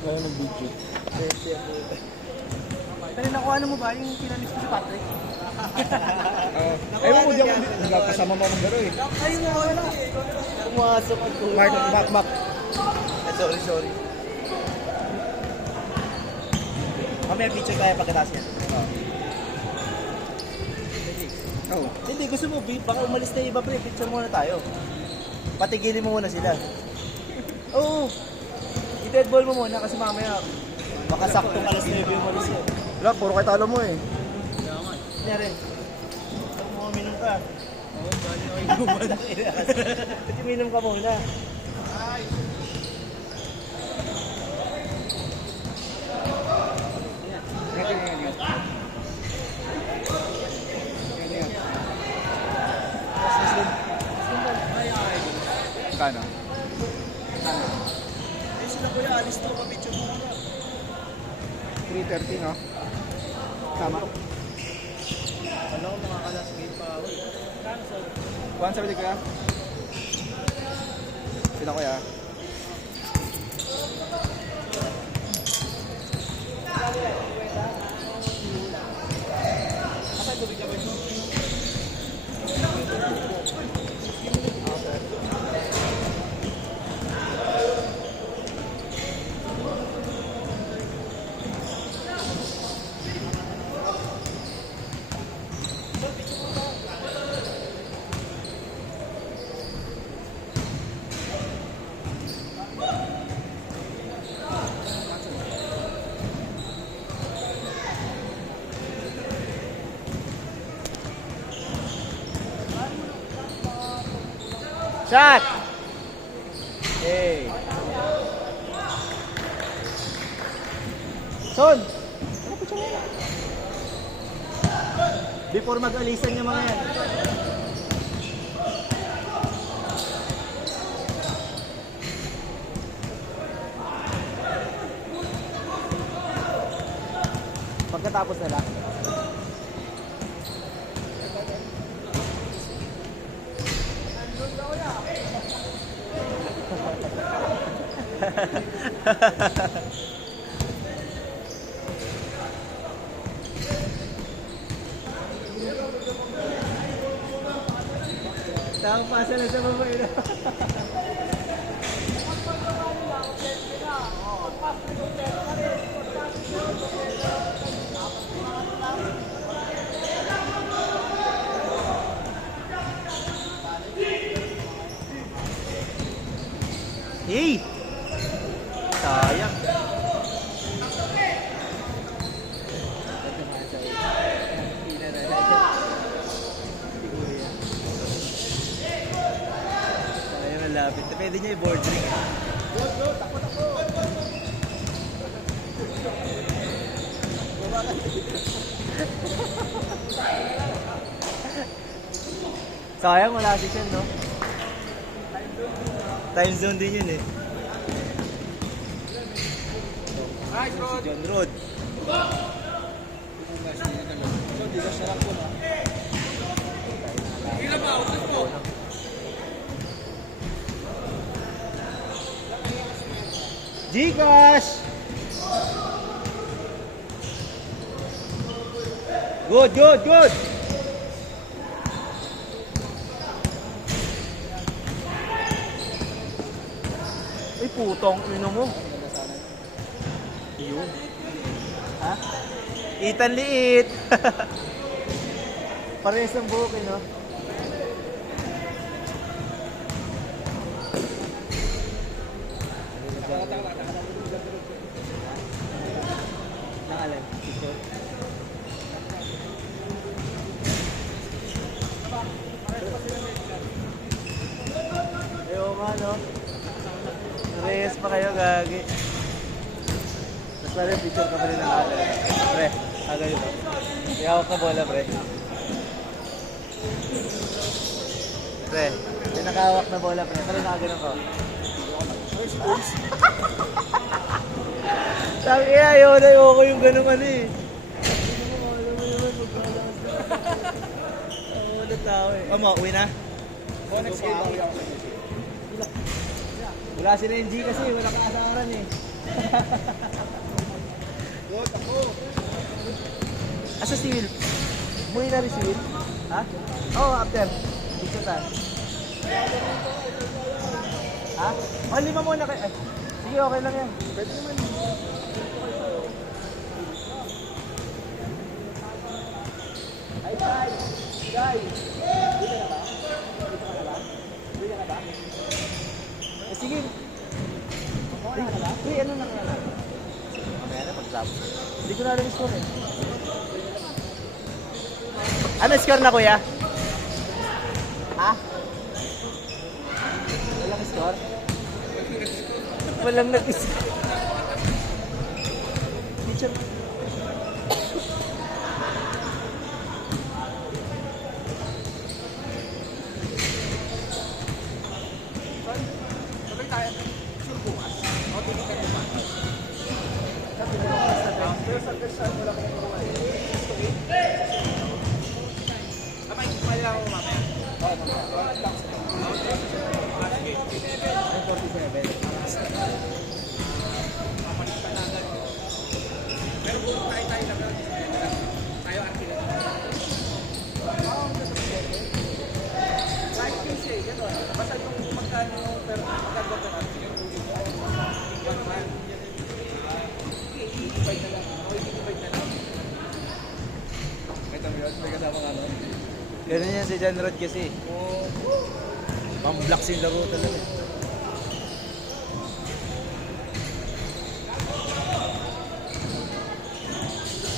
Ngayon ng video. Kanina ko ano mo ba yung pinalis ko si Patrick? Ayun mo, diyan kasama mo ng garo eh. Ayun nga wala. Pumasok ang tuwa. Mark, back. Sorry. Mamaya picture tayo pagkatapos yan. Oh. Hindi, gusto mo, baka umalis na yung iba pre, picture muna tayo. Patigilin mo muna sila. Oo. I-dead ball mo muna kasi mamaya baka saktong alas 9 yung umalis yun. Wala, puro kayo talo mo eh. Kunyari, pag mo uminom ka. Oo, bali ako inuman. Uminom ka muna. Kano? Eh sila kuya, alis na ako, picture mo muna. 3:30 no? Tama. Ano ko mga kalas game pa. Kano sa? 170 kaya? Sila kuya. Kapag tubig ka ba ito? Shot! Hey! Son! Before mag-alisan yung mga yan. Pagkatapos na lang. Tawag pasa na sa babae na. Hey! Sayang. Sayang ang lapit. Pwede niya i-board ring. Go, takbo. Sayang, wala si Chen, no? Time zone din yun eh. Nice, Rod. John Rod. Gcash! Good! Ay, putong ino mo. Yun. Ha? Itan liit. Parehas ang buhok eh, no? Nakalan. Ayaw nga, no? Parehas pa kayo, gagi. Tapos pala yung picture ka pa rin ng agad. Pre, agad ito. Iyawak na bola, pre. Pre, yung nakahawak na bola, pre. Pero nakagano ko. Sabi kaya, ayoko yung ganung ano eh. Alam mo naman, magkalakas na. Oo, na tao eh. Uwi na? Next game ako yan. Wala sila yung G kasi, wala kaasaran eh. Asa si Will? Umuwi na rin si Will? Ha? Oo, after. Dito tayo. Ha? Oh, 5 muna kayo. Ay, sige, okay lang yan. Pwede naman. Ay, guys! Guys! Dito na ba? Dito ka na ba? Dito ka na ba? Eh, sige. Uy, ano na nga lang? Mamaya na pag-tapos. Hindi ko na alam yung score eh. Ano score na, kuya? Ha? Walang score? Walang nag-score. Teacher. Sabay tayo. Sure bukas. O, tingin ka naman. Pero sa person, wala ka nang gawin. Kapag kumali lang ako mamaya. Oo, mamaya. Ay, 47. Pero kung tayo lang tayo arkila. Kahit kasi, gano'n. Basta yung magkano yung pero magkano ka na. Yung tuloy mo. Yung man. I-divide na lang. O, i-divide na lang. May tabiwas, may kasama ka no? Ganun yan si John Rod kasi. Pang-blocks yung laro talaga.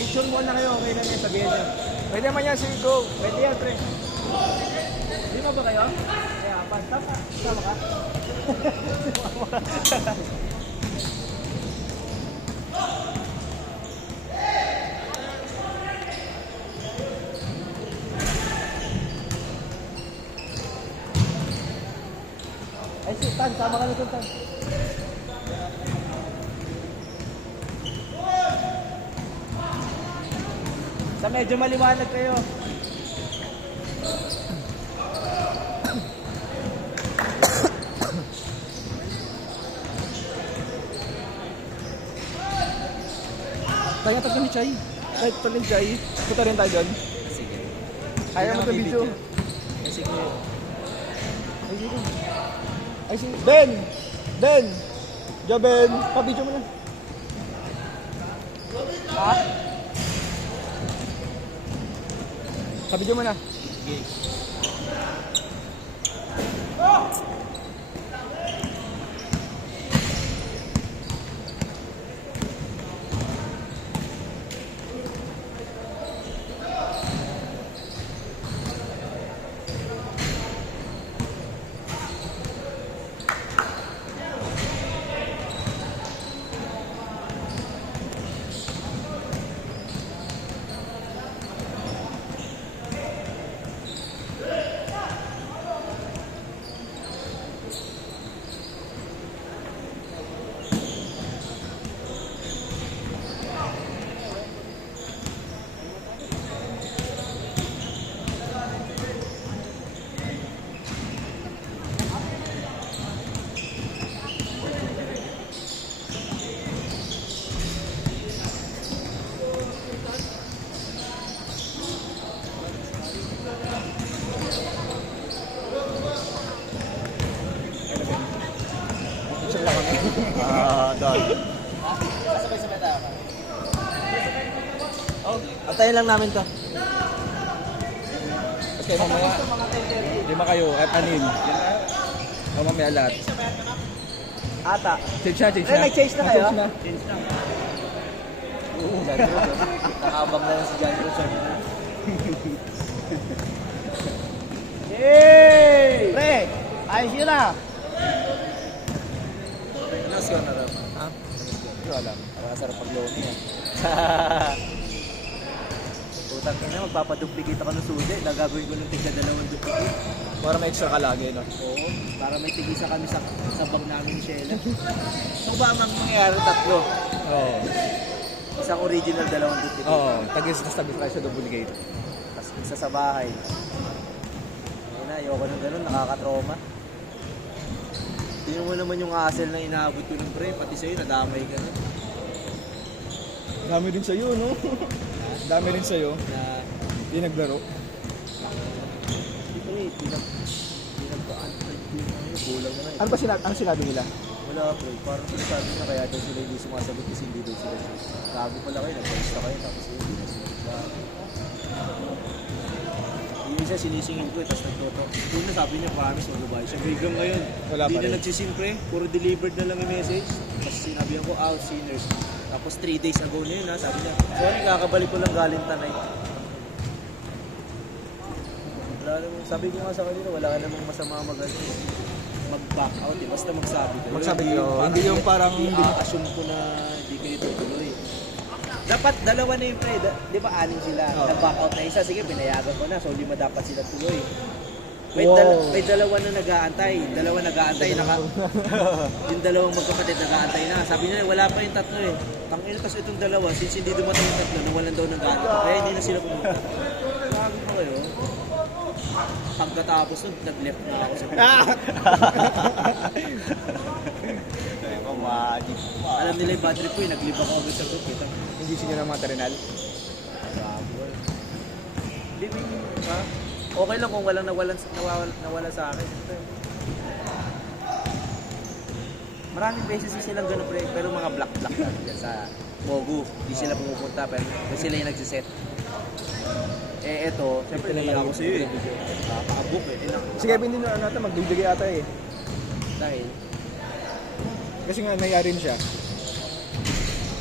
Picture muna kayo, okay na yan, sabihin nyo. Pwede naman yan, sige, go. Pwede yan, pre. Lima ba kayo? Kaya, basta ka. Sama ka? Ay, si Tan, sama ka na dun, Tan. Sa medyo maliwanag kayo. Tayo tag ni Chay. Kahit pa ni Chay. Punta rin tayo doon. Sige. Kaya mo sa video. Sige. Ay, sige. Ay, sige. Ben! Ben! Ben! Pa-video mo na. Ha? Pa-video mo na. Sige. Picture lang kami. Doon. Sabay-sabay tayo ka. Oh, antayin lang namin to. Okay, mamaya. 5 kayo at 6. O, mamaya lahat. Ata. Change na, change Eh, na. nag-change na kayo? Change na. Change na. John Rod. Nakabang na lang si John Rod. Yay! Pre, ayos yun ah. Ano score na rin? Ha? Hindi ko alam. Masarap pag-loading ah. Utang ina, magpapaduplicate ako ng sude. Nagagawin ko ng tigda 2 duplicate. Para may extra ka lagi, no? Oo, para may tigisa kami sa bag namin ni Sheila. So ba ang mangyayari 3? Oo. Isang original 2 duplicate. Oo. Tagis tayo sa double gate. Tapos isa sa bahay. Ayun na, ayoko ng ganun, nakaka-trauma. Tingnan mo naman yung hassle na inaabot ko ng pre, pati sa'yo, nadamay ka na. Dami din sa'yo, no? Dami rin sa'yo. Na, Hindi naglaro. ito eh, pinagpaan. Bulang na Ano ba sinabi nila? Wala pre, parang sinasabi niya kaya daw sila hindi sumasagot kasi hindi daw sila siya. Gago pala kayo, nag-post na kayo tapos yun, hindi na sila. Yung isa sinisingil ko tapos nagtoto. Una sabi niya promise magbabayad siya. Biglang ngayon, Wala hindi pa na rin. nagsisim pre, puro delivered na lang yung message. Tapos sinabihan ko out sinners. Tapos 3 days ago na yun ha, sabi niya, sorry kakabalik ko lang galing Tanay. Wala namang, sabi ko nga sa kanila, wala namang masama mag-back out eh. Basta magsabi kayo. Magsabi kayo, hindi yung parang- assume ko na hindi kayo tutuloy. Dapat dalawa na yung pre, di ba anim sila? Oo. Nag-back out na isa, sige pinayagan ko na, so 5 dapat sila tuloy. May, Wow. may dalawa na nag-aantay, yung dalawang magkapatid nag-aantay na. Sabi nila, wala pa yung tatlo eh. Tangina, tapos itong dalawa, since hindi dumating yung tatlo, nawalan daw ng gana. Kaya hindi na sila pumunta. Grabe pa kayo. Pagkatapos nun, nag-left na ako sa Alam nila yung bad trip ko eh, nag-leave ako agad sa group. Kita. Hindi sila ng materinal. Grabe. Ha? Okay lang kung walang nawala sa akin. Maraming beses din silang ganun pre, pero mga black lang dyan sa Mogu. Hindi sila pumupunta, pero sila yung nagsiset. Eh eto, siyempre naiya ako sa'yo eh. Nakakabook eh. Si Kevin din na natin, magbibigay ata eh. Dahil, Kasi nga nangyari siya.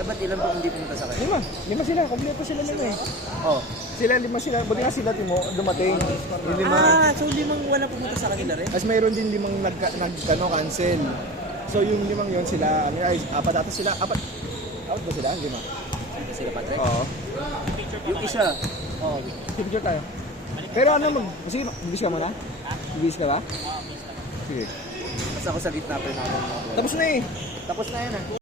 ay ba't ilan ba hindi pumunta sa kanya? 5 sila, kompleto sila nila eh. Oh. Sila 5 sila, buti nga sila Timo, dumating. Yung 5. So 5 wala pumunta sa kanila rin? Tapos mayroon din 5 cancel. So yung 5 yun sila, ano ay, 4 ata sila, 4. Out ba sila? 5. Hindi sila Patrick? Oo. Yung isa, Oo. Picture tayo. Pero ano sige, bibis ka muna? Bibis ka ba? Sige. mas ako sa gitna pa yung Tapos na eh. Tapos na yan ah.